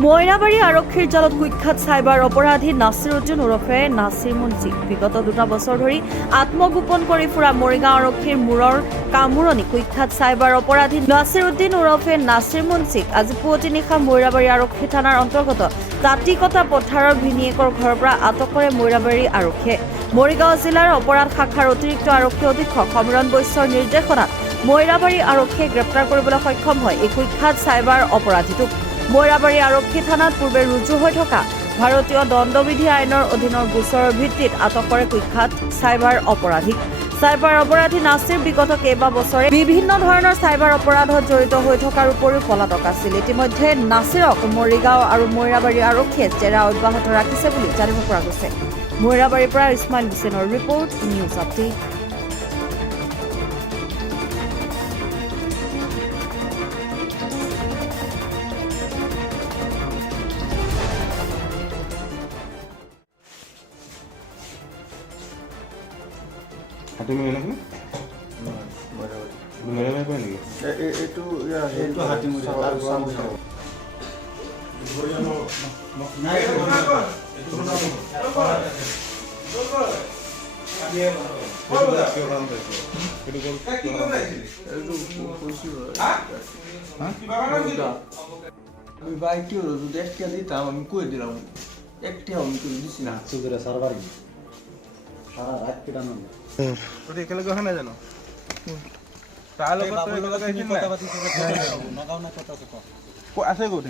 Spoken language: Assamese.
মইৰাবাৰী আৰক্ষীৰ জালত কুখ্যাত চাইবাৰ অপৰাধী নাছিৰুদ্দিন ওৰফে নাছিৰ মুন্সি বিগত 2 বছৰ ধৰি আত্মগোপন কৰি ফুৰা মৰিগাঁও আৰক্ষীৰ মূৰৰ কামোৰণি কুখ্যাত চাইবাৰ অপৰাধী নাছিৰুদ্দিন ওৰফে নাছিৰ মুন্সিক আজি পুৱতি নিশা মইৰাবাৰী আৰক্ষী থানাৰ অন্তৰ্গত তাঁতিকটা পথাৰৰ ভিনীয়েকৰ ঘৰৰ পৰা আটক কৰে মইৰাবাৰী আৰক্ষীয়ে। মৰিগাঁও জিলাৰ অপৰাধ শাখাৰ অতিৰিক্ত আৰক্ষী অধীক্ষক সমৰণ বৈশ্যৰ নিৰ্দেশনাত মইৰাবাৰী আৰক্ষীয়ে গ্ৰেপ্তাৰ কৰিবলৈ সক্ষম হয় এই কুখ্যাত চাইবাৰ অপৰাধীটোক। মইৰাবাৰী আৰক্ষী থানাত পূৰ্বে ৰুজু হৈ থকা ভাৰতীয় দণ্ডবিধি আইনৰ অধীনৰ গোচৰৰ ভিত্তিত আটক কৰে কুখ্যাত চাইবাৰ অপৰাধীক। চাইবাৰ অপৰাধী নাছিৰ বিগত কেইবা বছৰে বিভিন্ন ধৰণৰ চাইবাৰ অপৰাধত জড়িত হৈ থকাৰ উপৰিও পলাতক আছিল। ইতিমধ্যে নাছিৰক মৰিগাঁও আৰু মইৰাবাৰী আৰক্ষীয়ে জেৰা অব্যাহত ৰাখিছে বুলি জানিব পৰা গৈছে। মইৰাবাৰীৰ পৰা ইছমাইল হুছেইনৰ ৰিপৰ্ট, নিউজ আপডেট। হাতী মিলে নাকি মিলে নাই নেকি এইটো হাতী মুড়ি আমি বাইকটি হলো যদি 1 টাকা দিতাম আমি কই দিলাম 1 টাকা আমি কই দিছি না সুদরে সার্ভার সারা রাত কেটে না তোর একেলগে হয় না জানো তাৰ লগত তই একেলগে আহিছিল না নগাঁও না কথা কথা আছে কোঠে